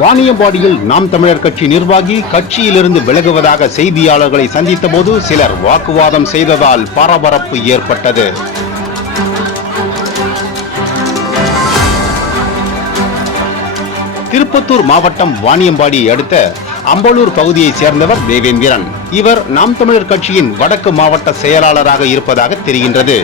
வாணியம்பாடியில் நாம் தமிழர் கட்சி நிர்வாகி கட்சியிலிருந்து விலகுவதாக செய்தியாளர்களை சந்தித்த போது சிலர் வாக்குவாதம் செய்ததால் பரபரப்பு ஏற்பட்டது. திருப்பத்தூர் மாவட்டம் வாணியம்பாடி அடுத்த அம்பலூர் பகுதியைச் சேர்ந்தவர் தேவேந்திரன். இவர் நாம் தமிழர் கட்சியின் வடக்கு மாவட்ட செயலாளராக இருப்பதாக தெரிகின்றது.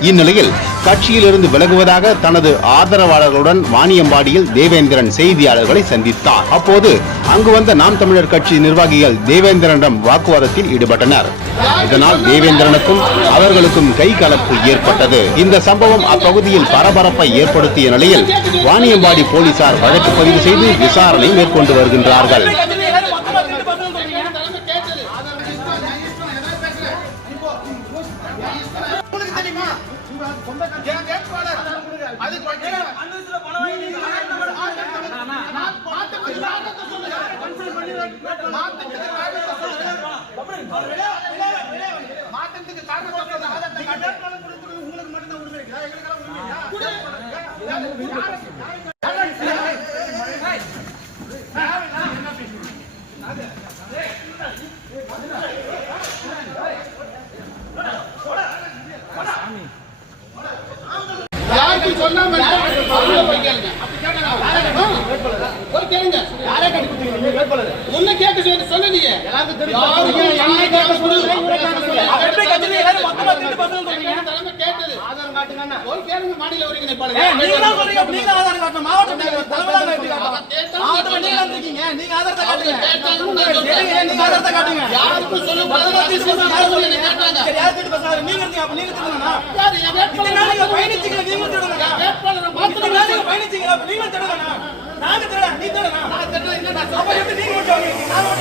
இந்நிலையில் கட்சியிலிருந்து விலகுவதாக தனது ஆதரவாளர்களுடன் வாணியம்பாடியில் தேவேந்திரன் செய்தியாளர்களை சந்தித்தார். அப்போது அங்கு வந்த நாம் தமிழர் கட்சி நிர்வாகிகள் தேவேந்திரனிடம் வாக்குவாதத்தில் ஈடுபட்டனர். இதனால் தேவேந்திரனுக்கும் அவர்களுக்கும் கை கலப்பு ஏற்பட்டது. இந்த சம்பவம் அப்பகுதியில் பரபரப்பை ஏற்படுத்திய நிலையில் வாணியம்பாடி போலீசார் வழக்கு பதிவு செய்து விசாரணை மேற்கொண்டு வருகின்றார்கள். சொல்லுங்க. மாற்றத்துக்கு காரணத்தை சொல்லுங்க. உங்களுக்கு மட்டும்தான் உரிமை இருக்கா? எங்களுக்கெல்லாம் உரிமை இல்லையா? யாருக்கும் சொல்லாம இருந்தா அவங்கள போய் கேளுங்க. அப்படி கேட்டாங்க. போய் கேளுங்க. உன்னை கேட்க சொல்லி- சொல்லலையே. யாருக்கும் என்னை கேட்க சொல்லல. தலைமை கேட்டது. போய் கேளுங்க, மாநில ஒருங்கிணைப்பாளர். யாருக்கும் சொல்லக்கூடாது. சொல்லுங்க, கேட்டாங்க. யாரு என் வேட்பாளர் என் வேட்பாளரை மாத்தணும். நான் திட்டல, இல்ல, நான் சொல்றேன்.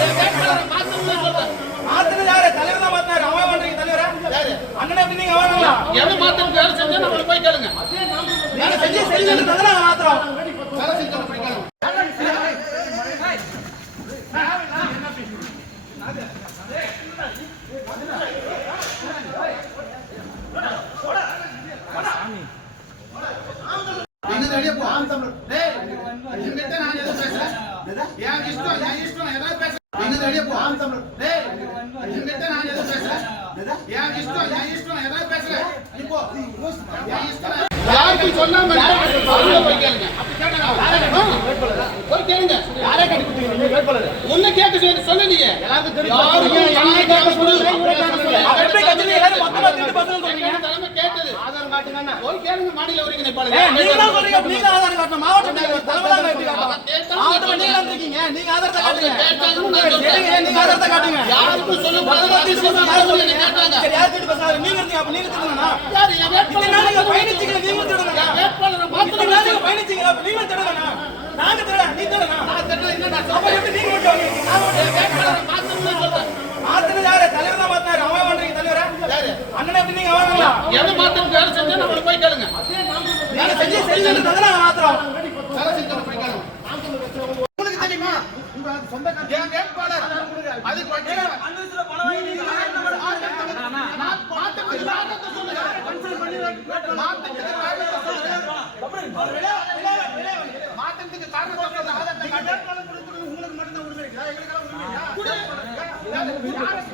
என் வேட்பாளரை மாத்தணும்னு சொல்றேன். எதை மாத்தணும் வேலை செஞ்சா நம்மள போய் கேளுங்க. வேலை செஞ்சவனை போய் கேளுங்க. தடியா போ. டேய், என்கிட்ட நான் எதுவும் பேசல. என் இஷ்டம், என் இஷ்டம், நான் எதாவது பேசல. எங்க தடியா போ. டேய், என்கிட்ட நான் எதுவும் பேசல. என் இஷ்டம், என் இஷ்டம், நான் எதாவது பேசல. நீ போ. என் இஷ்டம். யாருக்கும் சொல்லாம இருந்தா அவங்கள போய் கேளுங்க. அப்படி கேட்டாங்க. போய் கேளுங்க. உன்னை கேட்க சொல்லி- சொல்லலையே. யாருக்கும் என்னை கேட்க சொல்லல. தலைமை கேட்டது. போய் கேளுங்க, மாநில ஒருங்கிணைப்பாளர். யாருக்கும் சொல்லக்கூடாது. சொல்லுங்க, என் வேட்பாளரை என் வேட்பாளரை மாத்தணும். நான் திட்டல, இல்ல, எது மாத்தம் வேலை செஞ்சு செஞ்சதுக்கு தான் நாங்க மாத்துறோம் வேலை செஞ்சு போய் உங்களுக்கு தெரியுமா? உங்க சொந்தக்காரங்க ஏன் வேட்பாளர் நான் பார்த்தது வேகத்தை சொல்லுங்க. மட்டும் தான் உரிமை இருக்கா? எங்களுக்கெல்லாம் உரிமை இருக்கா?